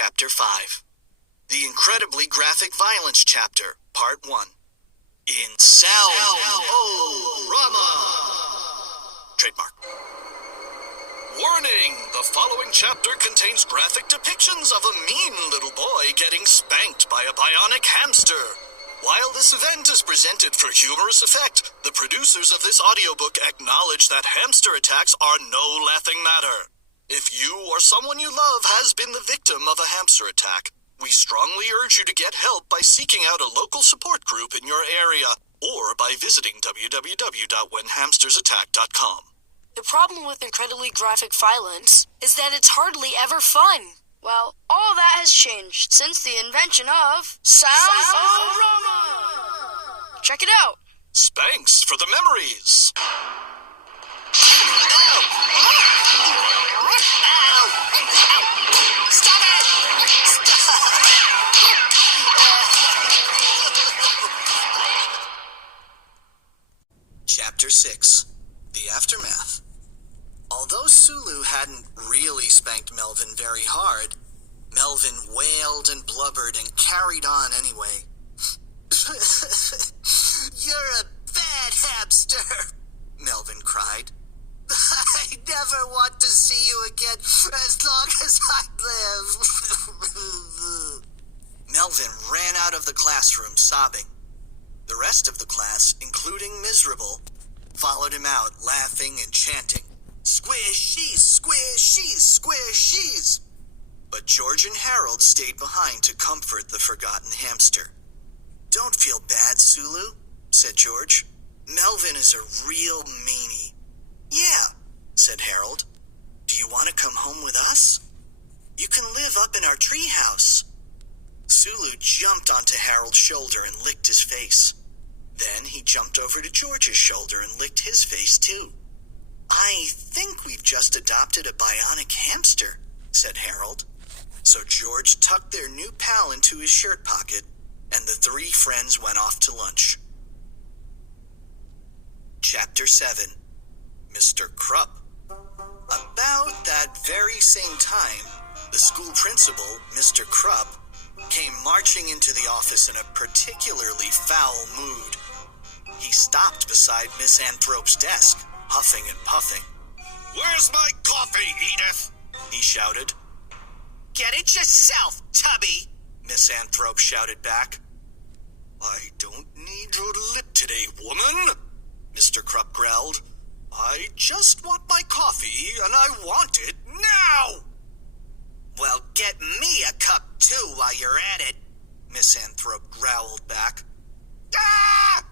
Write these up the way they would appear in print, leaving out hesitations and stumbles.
Chapter 5. The Incredibly Graphic Violence Chapter, Part 1. In Tattle-Tron. Trademark. Warning! The following chapter contains graphic depictions of a mean little boy getting spanked by a bionic hamster. While this event is presented for humorous effect, the producers of this audiobook acknowledge that hamster attacks are no laughing matter. If you or someone you love has been the victim of a hamster attack, we strongly urge you to get help by seeking out a local support group in your area or by visiting www.whenhamstersattack.com. The problem with incredibly graphic violence is that it's hardly ever fun. Well, all that has changed since the invention of Sound-O-Rama! Check it out! Spanks for the memories! Stop it! Chapter 6. The Aftermath. Although Sulu hadn't really spanked Melvin very hard, Melvin wailed and blubbered and carried on anyway. You're a bad hamster, Melvin cried. I never want to see you again as long as I live. Melvin ran out of the classroom sobbing. The rest of the class, including Miserable, followed him out laughing and chanting, "Squishies, squishies, squishies!" But George and Harold stayed behind to comfort the forgotten hamster. "Don't feel bad, Sulu," said George. "Melvin is a real meanie." "Yeah," said Harold. "Do you want to come home with us? You can live up in our treehouse." Sulu jumped onto Harold's shoulder and licked his face. Then he jumped over to George's shoulder and licked his face too. "I think we've just adopted a bionic hamster," said Harold. So George tucked their new pal into his shirt pocket, and the three friends went off to lunch. Chapter 7. Mr. Krupp. About that very same time, the school principal, Mr. Krupp, came marching into the office in a particularly foul mood. He stopped beside Miss Anthrope's desk, huffing and puffing. "Where's my coffee, Edith?" he shouted. "Get it yourself, Tubby," Miss Anthrope shouted back. "I don't need your lip today, woman," Mr. Krupp growled. "I just want my coffee, and I want it now." "Well, get me a cup, too, while you're at it," Miss Anthrope growled back. "Ah!"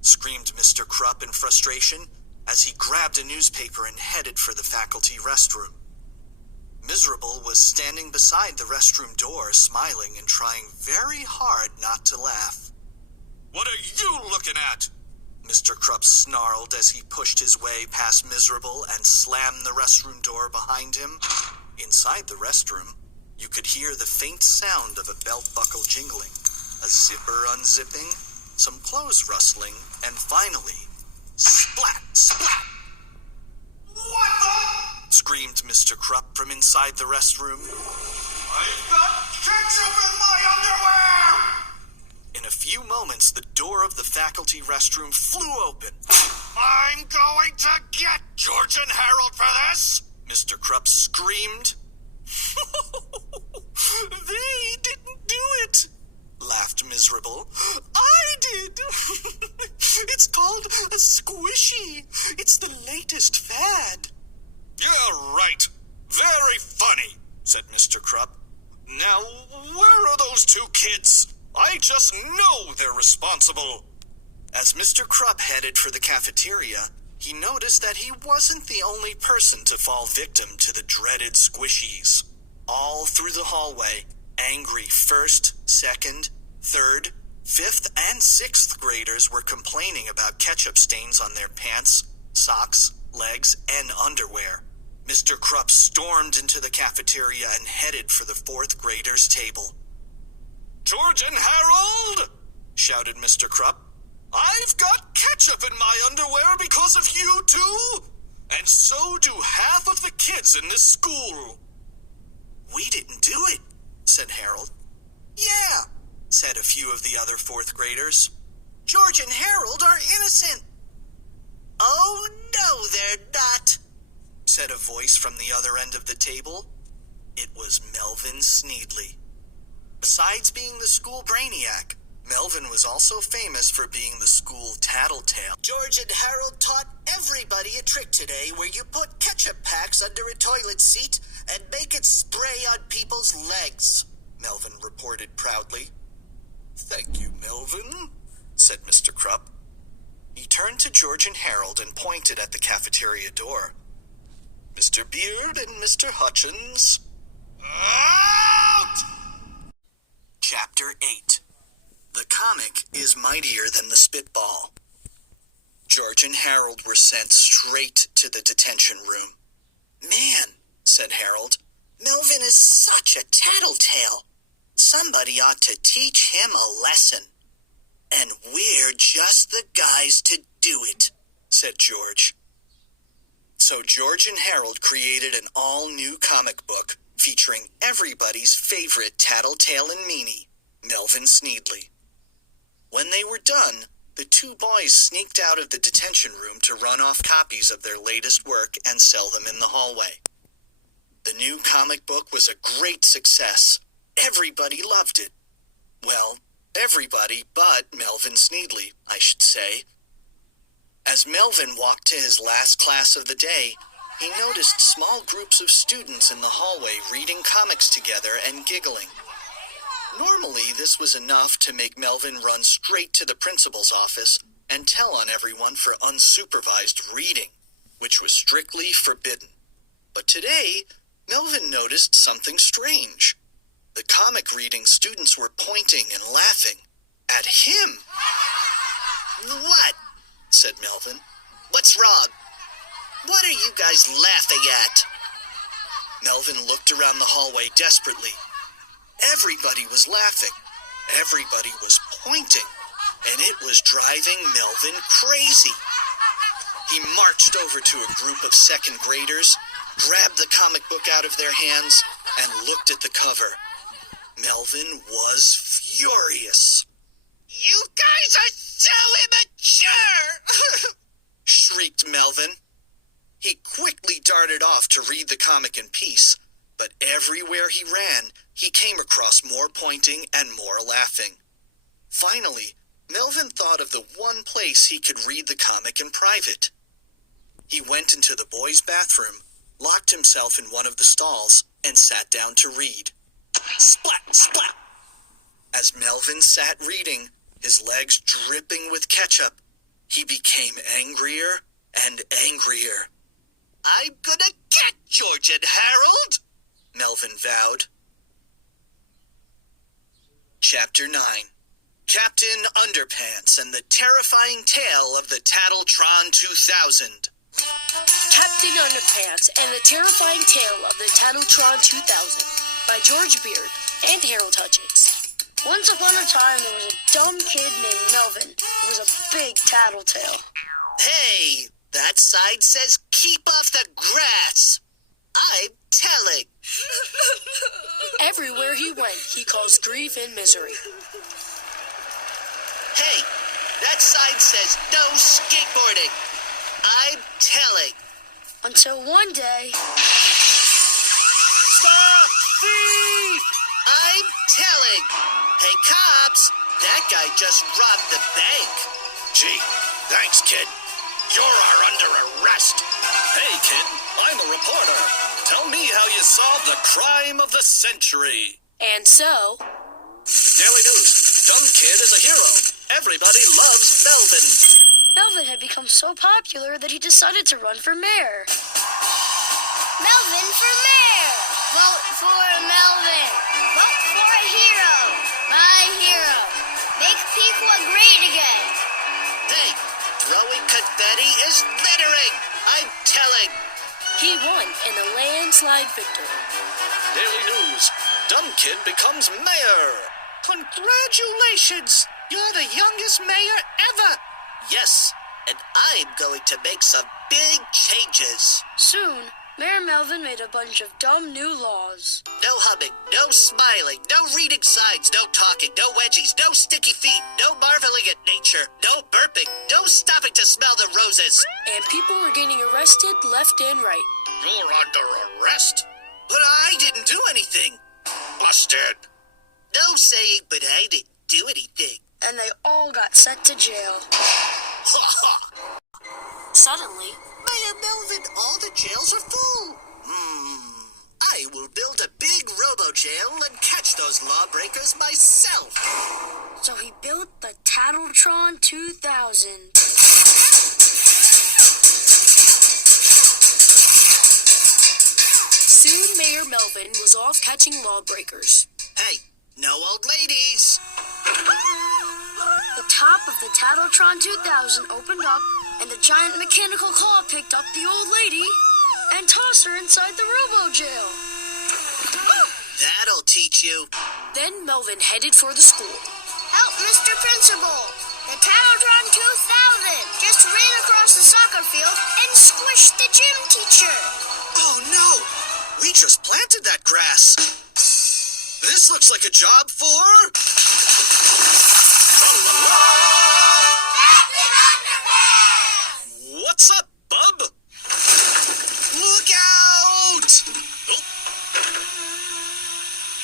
screamed Mr. Krupp in frustration as he grabbed a newspaper and headed for the faculty restroom. Miserable was standing beside the restroom door, smiling and trying very hard not to laugh. "What are you looking at?" Mr. Krupp snarled as he pushed his way past Miserable and slammed the restroom door behind him. Inside the restroom, you could hear the faint sound of a belt buckle jingling, a zipper unzipping, some clothes rustling, and finally, splat, splat! "What the?" screamed Mr. Krupp from inside the restroom. "I've got ketchup in my underwear!" In a few moments, the door of the faculty restroom flew open. "I'm going to get George and Harold for this!" Mr. Krupp screamed. "They didn't do it," laughed Miserable. "I did. It's called a squishy. It's the latest fad." "Yeah, right. Very funny," said Mr. Krupp. "Now, where are those two kids? I just know they're responsible." As Mr. Krupp headed for the cafeteria, he noticed that he wasn't the only person to fall victim to the dreaded squishies. All through the hallway, angry first, second, third, fifth, and sixth graders were complaining about ketchup stains on their pants, socks, legs, and underwear. Mr. Krupp stormed into the cafeteria and headed for the fourth graders' table. "George and Harold!" shouted Mr. Krupp. "I've got ketchup in my underwear because of you two, and so do half of the kids in this school." "We didn't do it," said Harold. Yeah, said a few of the other fourth graders. George and Harold are innocent. Oh, no, they're not, said a voice from the other end of the table. It was Melvin Sneedly. Besides being the school brainiac, Melvin was also famous for being the school tattletale. George and Harold taught everybody a trick today where you put ketchup packs under a toilet seat and make it spray on people's legs, Melvin reported proudly. Thank you, Melvin, said Mr. Krupp. He turned to George and Harold and pointed at the cafeteria door. Mr. Beard and Mr. Hutchins, out! Chapter 8. The comic is mightier than the Spitball. George and Harold were sent straight to the detention room. Man, said Harold, Melvin is such a tattletale. Somebody ought to teach him a lesson. And we're just the guys to do it, said George. So George and Harold created an all-new comic book featuring everybody's favorite tattletale and meanie, Melvin Sneedly. When they were done, the two boys sneaked out of the detention room to run off copies of their latest work and sell them in the hallway. The new comic book was a great success. Everybody loved it. Well, everybody but Melvin Sneedly, I should say. As Melvin walked to his last class of the day, he noticed small groups of students in the hallway reading comics together and giggling. Normally, this was enough to make Melvin run straight to the principal's office and tell on everyone for unsupervised reading, which was strictly forbidden. But today, Melvin noticed something strange. The comic reading students were pointing and laughing at him. What? Said Melvin. What's wrong? What are you guys laughing at? Melvin looked around the hallway desperately. Everybody was laughing. Everybody was pointing. And it was driving Melvin crazy. He marched over to a group of second graders, grabbed the comic book out of their hands, and looked at the cover. Melvin was furious. You guys are so immature! Shrieked Melvin. He quickly darted off to read the comic in peace, but everywhere he ran, he came across more pointing and more laughing. Finally, Melvin thought of the one place he could read the comic in private. He went into the boys' bathroom, locked himself in one of the stalls, and sat down to read. Splat! Splat! As Melvin sat reading, his legs dripping with ketchup, he became angrier and angrier. I'm gonna get George and Harold, Melvin vowed. Chapter 9. Captain Underpants and the Terrifying Tale of the Tattle-Tron 2000. Captain Underpants and the Terrifying Tale of the Tattle-Tron 2000 by George Beard and Harold Hutchins. Once upon a time, there was a dumb kid named Melvin who was a big tattletale. Hey, that sign says keep off the grass. I'm telling. Everywhere he went, he caused grief and misery. Hey, that sign says no skateboarding. I'm telling. Until one day... Stop! Thief! I'm telling. Hey, cops, that guy just robbed the bank. Gee, thanks, kid. You're under arrest. Hey, kid, I'm a reporter. Tell me how you solved the crime of the century. And so... Daily News, dumb kid is a hero. Everybody loves Melvin. Melvin had become so popular that he decided to run for mayor. Melvin for mayor! Vote for Melvin! Vote for a hero! My hero! Make Pequa great again! Hey, throwing confetti is littering. I'm telling. he won in a landslide victory. Daily News, dumb kid becomes mayor. Congratulations! You're the youngest mayor ever! Yes, and I'm going to make some big changes. Soon, Mayor Melvin made a bunch of dumb new laws. No humming, no smiling, no reading signs, no talking, no wedgies, no sticky feet, no marveling at nature, no burping, no stopping to smell the roses. And people were getting arrested left and right. You're under arrest. But I didn't do anything. Busted. No saying, but I didn't do anything. And they all got sent to jail. Suddenly, Mayor Melvin, all the jails are full. I will build a big robo-jail and catch those lawbreakers myself. so he built the Tattle-Tron 2000. Soon, Mayor Melvin was off catching lawbreakers. Hey, no old ladies. The top of the Tattle-Tron 2000 opened up, and the giant mechanical claw picked up the old lady and tossed her inside the robo-jail. That'll teach you. Then Melvin headed for the school. Help, Mr. Principal! The Tattle-Tron 2000 just ran across the soccer field and squished the gym teacher. Oh no! We just planted that grass. This looks like a job for... What's up, bub? Look out! Oh.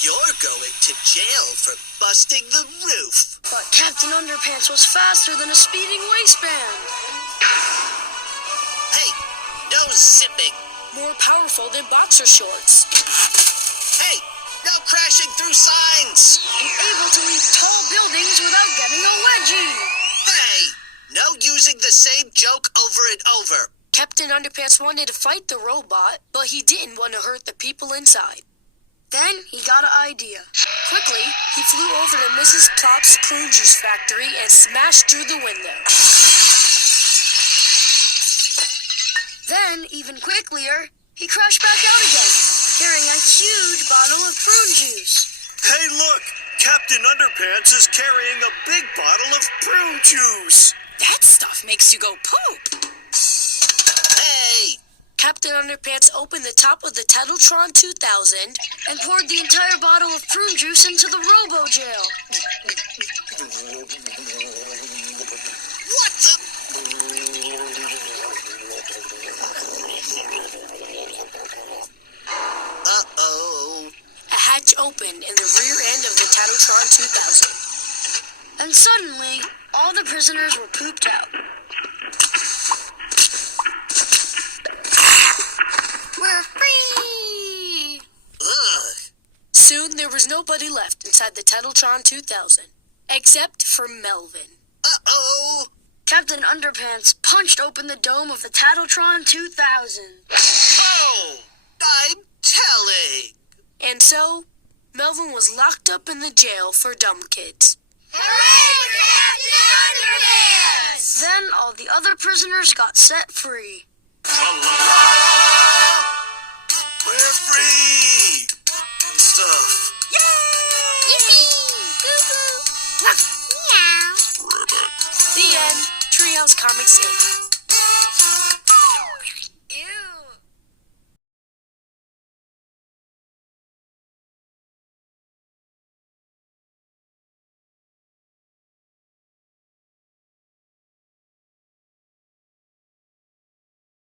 You're going to jail for busting the roof. But Captain Underpants was faster than a speeding waistband, Hey, no zipping. more powerful than boxer shorts, Hey, no crashing through signs. and able to leap tall buildings without getting a wedgie. Hey, no using the same joke over and over. Captain Underpants wanted to fight the robot, but he didn't want to hurt the people inside. Then he got an idea. Quickly, he flew over to Mrs. Topp's prune juice factory and smashed through the window. Then, even quicklier, he crashed back out again, carrying a huge bottle of prune juice. Hey, look! Captain Underpants is carrying a big bottle of prune juice. That stuff makes you go poop. Hey, Captain Underpants opened the top of the Tattle-Tron 2000 and poured the entire bottle of prune juice into the robo-jail. what the... Uh-oh. A hatch opened in the rear end of the Tattle-Tron 2000. And suddenly, all the prisoners were pooped out. We're free! Ugh. Soon, there was nobody left inside the Tattle-Tron 2000, except for Melvin. Uh-oh. Captain Underpants punched open the dome of the Tattle-Tron 2000. Oh, I'm telling. And so, Melvin was locked up in the jail for dumb kids. Hooray for Captain Underpants! Then all the other prisoners got set free. We're free. And stuff. Yippee! Goo-goo! Meow! The end. Treehouse Comics 8.